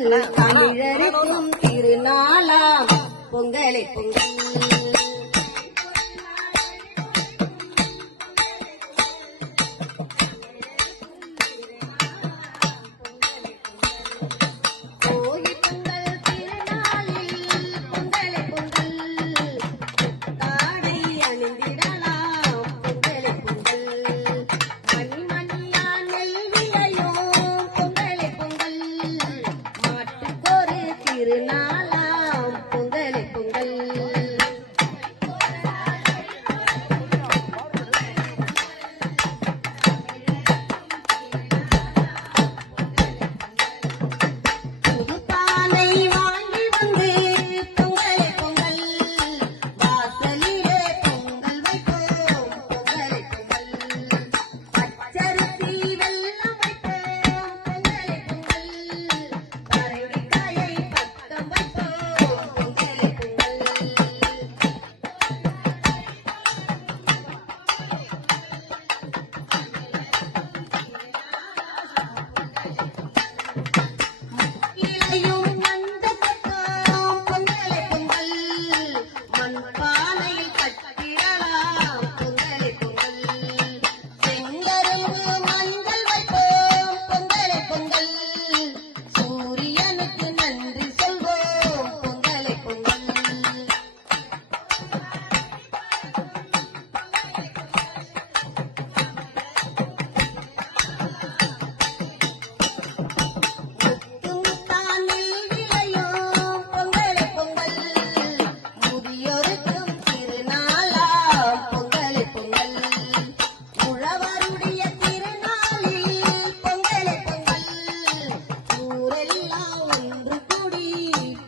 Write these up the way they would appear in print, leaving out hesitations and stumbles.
தமிழருக்கும் திருநாளாம் பொங்கலை பொங்கல். திருநாளாம் பொங்கலை பொங்கல். புதுப்பானை வாங்கி வந்து பொங்கலை பொங்கல், வாசலிலே பொங்கல் வைப்போம் பொங்கலை பொங்கல். பச்சரிசி வெல்லம் வைப்போம் பொங்கலை பொங்கல், பரங்கிக்காயை பக்கம் வைப்போம் பொங்கலை பொங்கல். இலையும் வந்த பக்கம் பொங்கலை பொங்கல், மண்பானையில் கட்டிடலாம் பொங்கலை பொங்கல். செங்கரும்பு மஞ்சள் வைப்போம் பொங்கலை பொங்கல், சூரியனுக்கு நன்றி சொல்வோம் பொங்கலை பொங்கல்.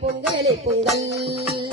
பொங்கலை பொங்கல்.